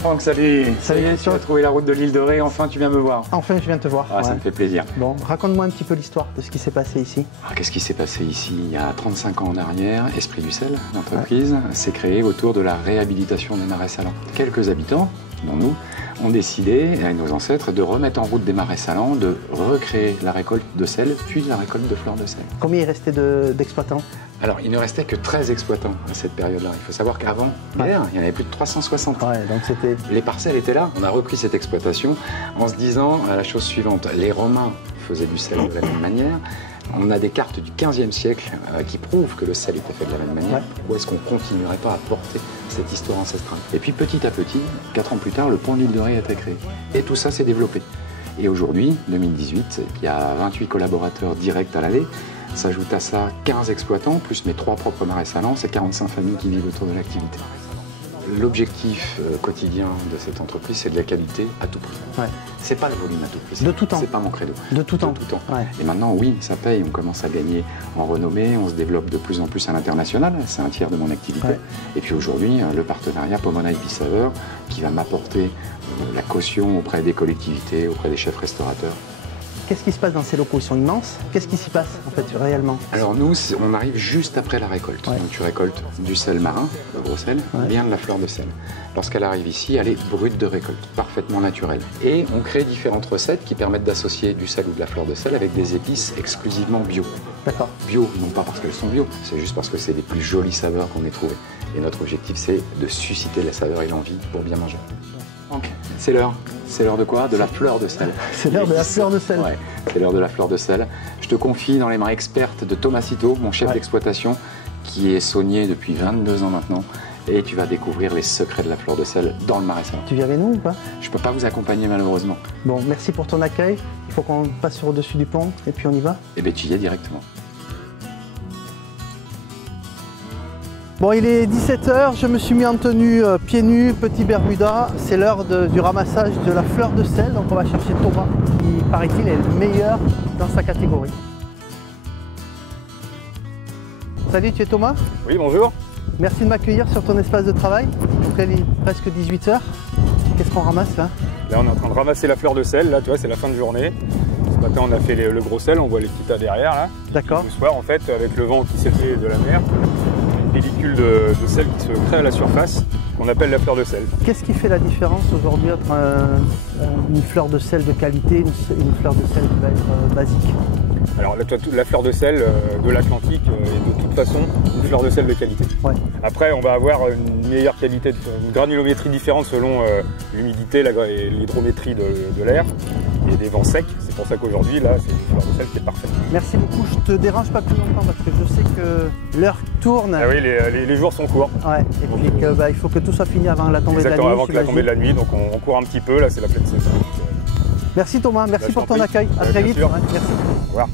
Franck, salut. Salut Tu as trouvé la route de l'île de Ré, enfin tu viens me voir. Enfin, je viens te voir. Ah, ça me fait plaisir. Bon, raconte-moi un petit peu l'histoire de ce qui s'est passé ici. Qu'est-ce qui s'est passé ici? Il y a 35 ans en arrière, Esprit du Sel, l'entreprise, s'est créée autour de la réhabilitation des marais salants. Quelques habitants, dont nous, ont décidé, et nos ancêtres, de remettre en route des marais salants, de recréer la récolte de sel, puis la récolte de fleurs de sel. Combien il restait d'exploitants? Alors, il ne restait que 13 exploitants à cette période-là. Il faut savoir qu'avant guerre, il y en avait plus de 360. Ouais, donc c'était... Les parcelles étaient là. On a repris cette exploitation en se disant la chose suivante. Les Romains faisaient du sel de la même manière. On a des cartes du XVe siècle qui prouvent que le sel était fait de la même manière. Ouais. Pourquoi est-ce qu'on ne continuerait pas à porter cette histoire ancestrale? Et puis petit à petit, 4 ans plus tard, le pont de l'île de Ré a été créé. Et tout ça s'est développé. Et aujourd'hui, 2018, il y a 28 collaborateurs directs à l'allée. S'ajoute à ça 15 exploitants, plus mes 3 propres marais salants, c'est 45 familles qui vivent autour de l'activité. L'objectif quotidien de cette entreprise, c'est de la qualité à tout prix. Ouais. C'est pas le volume à tout prix. De tout temps. C'est pas mon credo. De tout temps. Ouais. Et maintenant, oui, ça paye. On commence à gagner en renommée, on se développe de plus en plus à l'international. C'est un tiers de mon activité. Ouais. Et puis aujourd'hui, le partenariat Pomona Épices Saveurs qui va m'apporter la caution auprès des collectivités, auprès des chefs restaurateurs. Qu'est-ce qui se passe dans ces locaux? Ils sont immenses. Qu'est-ce qui s'y passe en fait réellement? Alors nous, on arrive juste après la récolte. Ouais. Donc tu récoltes du sel marin, le gros sel, bien de la fleur de sel. Lorsqu'elle arrive ici, elle est brute de récolte, parfaitement naturelle. Et on crée différentes recettes qui permettent d'associer du sel ou de la fleur de sel avec des épices exclusivement bio. D'accord. Bio, non pas parce qu'elles sont bio, c'est juste parce que c'est les plus jolies saveurs qu'on ait trouvées. Et notre objectif, c'est de susciter la saveur et l'envie pour bien manger. Donc, c'est l'heure. C'est l'heure de quoi? De la fleur de sel. C'est l'heure de la fleur de sel. Ouais, c'est l'heure de la fleur de sel. Je te confie dans les mains expertes de Thomas Citeau, mon chef d'exploitation, qui est saunier depuis 22 ans maintenant. Et tu vas découvrir les secrets de la fleur de sel dans le marais salant. Tu viens avec nous ou pas? Je ne peux pas vous accompagner malheureusement. Bon, merci pour ton accueil. Il faut qu'on passe sur au-dessus du pont et puis on y va? Eh bien, tu y es directement. Bon, il est 17 h, je me suis mis en tenue pieds nus, petit bermuda. C'est l'heure du ramassage de la fleur de sel. Donc on va chercher Thomas, qui paraît-il est le meilleur dans sa catégorie. Salut, tu es Thomas? Oui, bonjour. Merci de m'accueillir sur ton espace de travail. Donc là, il est presque 18 h. Qu'est-ce qu'on ramasse là? Là, on est en train de ramasser la fleur de sel. Là, tu vois, c'est la fin de journée. Ce matin, on a fait le gros sel. On voit les petits tas derrière là. D'accord. Ce soir, en fait, avec le vent qui s'est fait de la mer, pellicule de sel qui se crée à la surface, qu'on appelle la fleur de sel. Qu'est-ce qui fait la différence aujourd'hui entre une fleur de sel de qualité et une fleur de sel qui va être basique? Alors la fleur de sel de l'Atlantique est de toute façon une fleur de sel de qualité. Ouais. Après, on va avoir une meilleure qualité, une granulométrie différente selon l'humidité et l'hydrométrie de l'air et des vents secs. C'est pour ça qu'aujourd'hui, là, c'est une fleur de sel qui est parfaite. Merci beaucoup. Je te dérange pas plus longtemps parce que je sais que l'heure tourne. Ah oui, les jours sont courts. Ouais. Et puis il faut que tout soit fini avant la tombée de la nuit. Avant que la tombée de la nuit, donc on court un petit peu. Là, c'est la pleine saison. Merci Thomas, merci pour ton accueil. À très vite. Ouais, merci. Au revoir.